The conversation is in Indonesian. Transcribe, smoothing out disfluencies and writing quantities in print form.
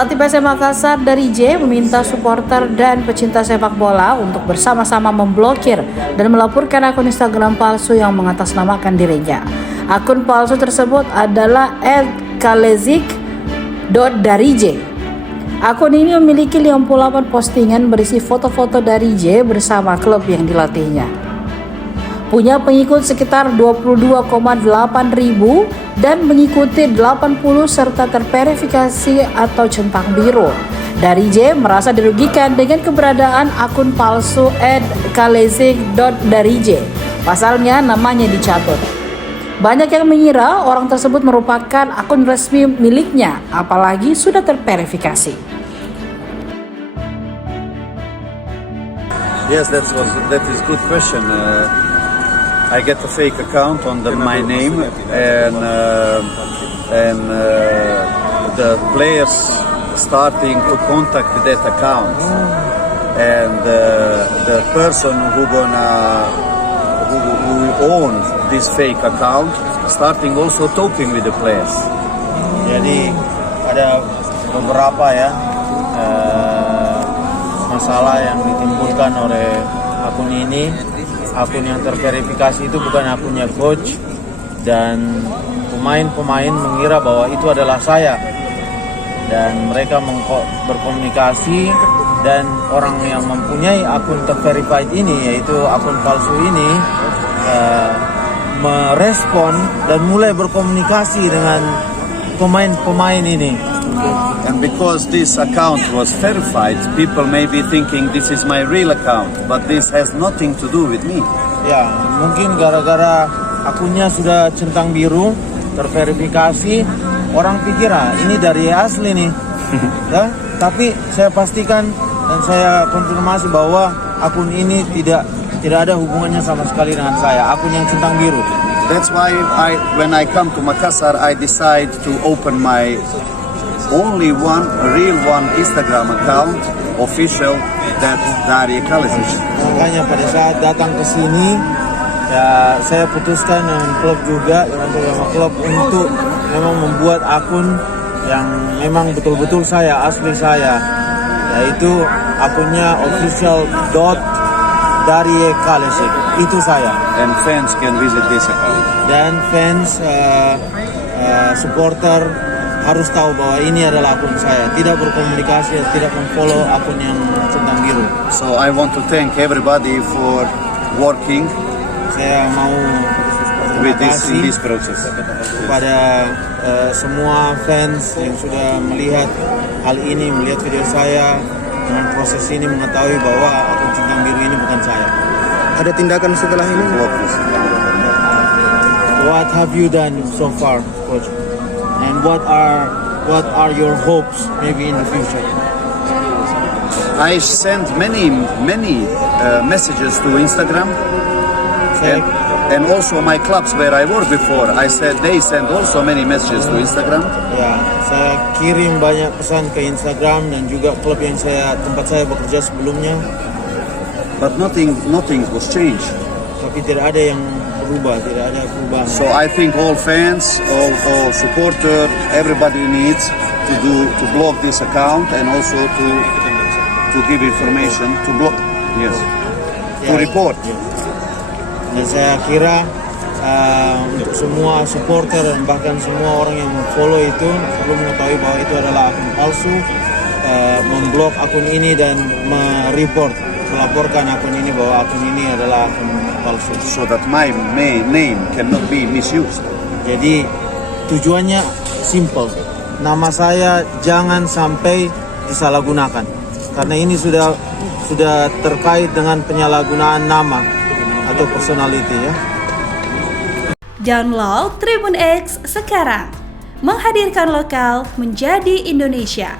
Pelatih PSM Makassar dari J meminta supporter dan pecinta sepak bola untuk bersama-sama memblokir dan melaporkan akun Instagram palsu yang mengatasnamakan dirinya. Akun palsu tersebut adalah @kalezik.darij. Akun ini memiliki 58 postingan berisi foto-foto dari J bersama klub yang dilatihnya. Punya pengikut sekitar 22,8 ribu dan mengikuti 80 serta terverifikasi atau centang biru. Dari J merasa dirugikan dengan keberadaan akun palsu @kalezik.darij. Pasalnya namanya dicatut. Banyak yang mengira orang tersebut merupakan akun resmi miliknya, apalagi sudah terverifikasi. Yes, that is good question. I get a fake account under my name, and the players starting to contact that account, and the person who owns this fake account starting also talking with the players. Jadi ada beberapa masalah yang ditimbulkan oleh akun ini. Akun yang terverifikasi itu bukan akunnya coach, dan pemain-pemain mengira bahwa itu adalah saya, dan mereka berkomunikasi, dan orang yang mempunyai akun terverified ini, yaitu akun palsu ini, merespon dan mulai berkomunikasi dengan pemain-pemain ini. And because this account was verified, people may be thinking this is my real account, but this has nothing to do with me. Ya, mungkin gara-gara akunnya sudah centang biru, terverifikasi, orang pikir ini dari asli nih. Ya, tapi saya pastikan dan saya konfirmasi bahwa akun ini tidak ada hubungannya sama sekali dengan saya, akun yang centang biru. That's why when I come to Makassar, I decide to open my only real Instagram account, official, that's Darij Kalezik. Makanya pada saat datang ke sini, ya saya putuskan dengan klub juga, dengan beberapa klub untuk memang membuat akun yang memang betul-betul saya, asli saya, yaitu akunnya official.Darij Kalezik. Itu saya. And fans can visit this account. Dan fans, supporter harus tahu bahwa ini adalah akun saya, tidak berkomunikasi, tidak memfollow akun yang centang biru. So I want to thank everybody for working Saya mau with this process. kepada semua fans yang sudah melihat hal ini, melihat video saya dengan proses ini, mengetahui bahwa akun centang biru ini bukan saya. Ada tindakan setelah ini? What have you done so far, coach? And what are your hopes maybe in the future? I sent many messages to Instagram, and also my clubs where I worked before. I said they sent also many messages to Instagram. Ya, saya kirim banyak pesan ke Instagram dan juga klub yang tempat saya bekerja sebelumnya. But nothing was changed. Tapi tidak ada yang berubah, tidak ada perubahan. So I think all fans, all supporter, everybody needs to block this account, and also to give information, to block, yes, to report. Dan saya kira untuk semua supporter dan bahkan semua orang yang follow itu perlu mengetahui bahwa itu adalah akun palsu, memblok akun ini dan melaporkan akun ini bahwa akun ini adalah akun palsu. So that my name cannot be misused. Jadi tujuannya simple, nama saya jangan sampai disalahgunakan, karena ini sudah terkait dengan penyalahgunaan nama atau personality ya. Download Tribun X sekarang, menghadirkan lokal menjadi Indonesia.